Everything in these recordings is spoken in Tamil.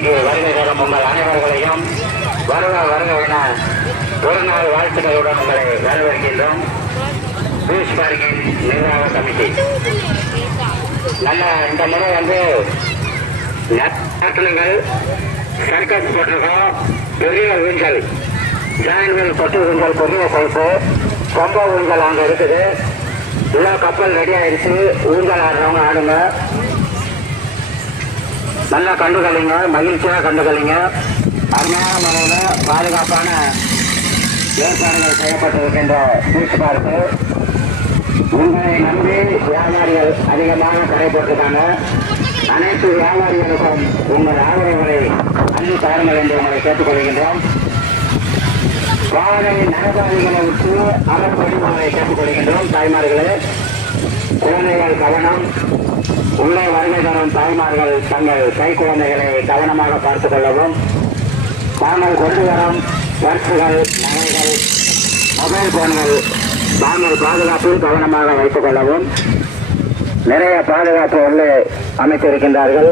விழாவிற்கு வருகை தரும் உங்கள் அனைவர்களையும் வருக வருக என ஒரு நாள் வாழ்த்துக்களுடன் உங்களை வரவேற்கின்றோம். பீச் பார்க்கின் நிர்வாக கமிட்டி நல்ல இந்த முறை நாட்டினங்கள் சர்க்கஸ் போட்டிருக்கோம். பெரிய ஊஞ்சல் ஜாயின்கள் கொட்டு ஊஞ்சல் பெரிய சைப்பு கொம்ப ஊஞ்சல் அங்கே இருக்குது. எல்லா கப்பல் ரெடி ஆயிடுச்சு. ஊஞ்சல் ஆடுறவங்க ஆடுங்க, நல்லா கண்டுகளிங்க, மகிழ்ச்சியாக கண்டுகளிங்க. அருமையான முறையில் பாதுகாப்பான ஏற்பாடுகள் செய்யப்பட்டிருக்கின்ற பீச் பார்க்கு. உங்களை நம்பி வியாபாரிகள் அதிகமாக கடை போட்டிருக்காங்க. அனைத்து வியாபாரிகளுக்கும் உங்கள் ஆதரவுகளை அள்ளி தாருங்கள் என்று உங்களை கேட்டுக்கொள்கின்றோம். வாகன நகர்வாதிகளை விட்டு அமர்படி உங்களை கேட்டுக்கொள்கின்றோம். தாய்மார்களே, குழந்தைகள் கவனம். உள்ளே வருகை தரும் தாய்மார்கள் தங்கள் கை குழந்தைகளை கவனமாக பார்த்துக் கொள்ளவும். தாங்கள் கொண்டு வரும் பர்சுகள், நகைகள், மொபைல் போன்கள் தாங்கள் பாதுகாப்பில் கவனமாக வைத்துக் கொள்ளவும். நிறைய பாதுகாப்பு உள்ளே அமைத்திருக்கின்றார்கள்.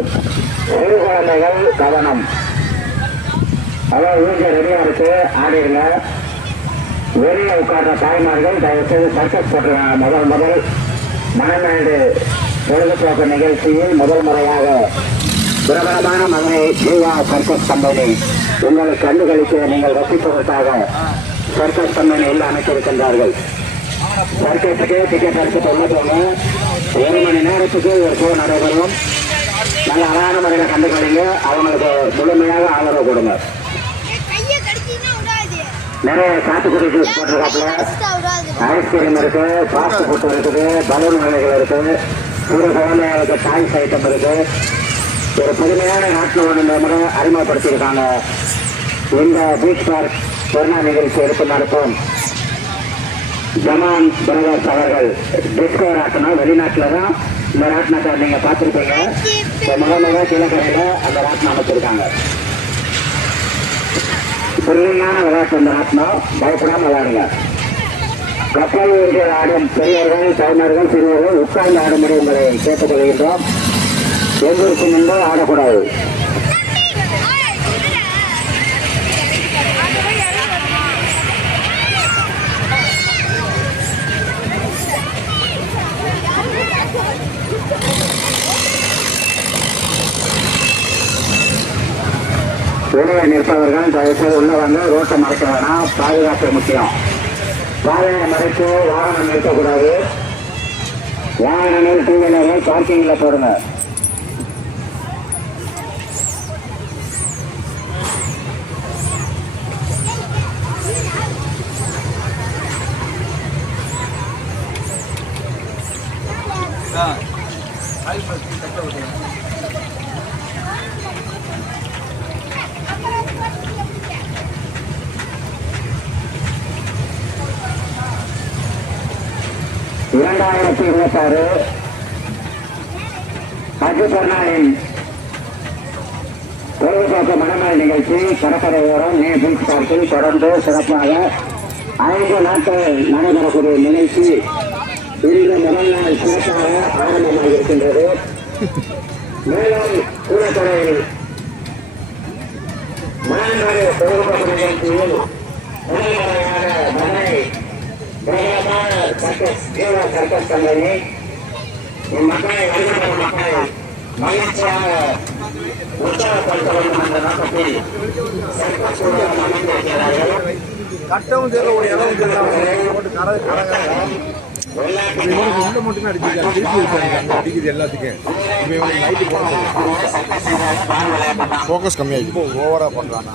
சிறு குழந்தைகள் கவனம். அதாவது ஊஞ்சல் ரெடியா இருக்கு, ஆடிடுங்க. வெளியே உட்கார்ற தாய்மார்கள் தயவுசெய்து சர்க்கஸ் போட்டுருக்காங்க. முதல் மணமேடு பொழுதுபோக்கு நிகழ்ச்சியில் முதல் முறையாக பிரபலமான மகனை ஜீவா சர்க்கஸ் கம்பெனி உங்களுக்கு கண்டுகளித்து நீங்கள் ரசிப்பதற்காக சர்க்கஸ் கம்பெனியில் அமைத்திருக்கின்றார்கள். சர்க்கஸுக்கு டிக்கெட் எடுத்து தொண்ணூத்தொன்று 1 மணி நேரத்துக்கு ஒரு ஷோ நடைபெறும். நல்ல அழகான முறையில் கண்டுகளிங்க. அவங்களுக்கு முழுமையாக ஆதரவு கொடுங்க. நிறைய சாத்துக்குடி ஜூஸ் போட்டிருக்காப்புல, ஐஸ்கிரீம் இருக்கு, ஃபாஸ்ட் ஃபுட் இருக்குது, பலூன் வகைகள் இருக்கு, சிறு குழந்தைகளுக்கு டாய்ஸ் ஐட்டம் இருக்கு. ஒரு புதுமையான நாட்டில் ஒன்று அறிமுகப்படுத்தியிருக்காங்க. இந்த பீச் பார்க் கொரோனா நிகழ்ச்சி எடுத்து நடத்தும் ஜமான் பிரதர்ஸ் அவர்கள் டிஸ்கோ ராட்டினம். வெளிநாட்டில் தான் இந்த ராட்டினத்தை நீங்கள் பார்த்துருப்பீங்க. முதல்ல கிழக்கரையில் அந்த ராட்டினம் அமைச்சிருக்காங்க. புதுமையான விளையாட்டு இந்த ராட்டினம். பயப்படாமல் விளையாடுங்க. கப்பல் ஊஞ்சல் ஆடும் பெரியவர்கள், தாய்மார்கள், சிறியவர்கள் உட்கார்ந்து ஆடும்படி உங்களை கேட்டுக்கொள்கின்றோம். எங்களுக்கு முன்பு ஆடக்கூடாது. வெளியே நிற்பவர்கள் தயவுசெய்து உள்ள வந்து ரோட்டை மறைக்க வேணாம். பாதுகாப்பு முக்கியம். பாதையை மறைத்து வாகனம் நிறுத்தக்கூடாது. வாகனங்கள் 2 வீலர்கள் பார்க்கிங்ல போடுங்க. (2026) ஹஜ் பெருநாளின் பொழுதுபோக்கு மணமேல் நிகழ்ச்சி கடற்கரையோரம் நீர் பீச் பார்க்கில் தொடர்ந்து சிறப்பாக 5 நாட்கள் நடைபெறக்கூடிய நிகழ்ச்சி இன்று முதல் நாள் சிறப்பாக ஆரம்பமாக இருக்கின்றது. மேலும் கூடத்துறையில் மணமேல் பொழுதுபோக்கு நிகழ்ச்சியில் முதல்முறையாக மனை பிரபலமான சர்க்கஸ் கம்பெனி மக்களை வருகின்ற மக்களை மகிழ்ச்சியாக உற்சாகப்படுத்த வேண்டும் என்ற நோக்கத்தில் சர்க்கஸ் கூடம் அமைந்திருக்கிறார்கள். கட்டவும் தெரியல, ஒரு இடமும் மட்டுமே அடிக்குது எல்லாத்துக்கும். ஃபோக்கஸ் கம்மியாகி ஓவரா பண்றாங்க.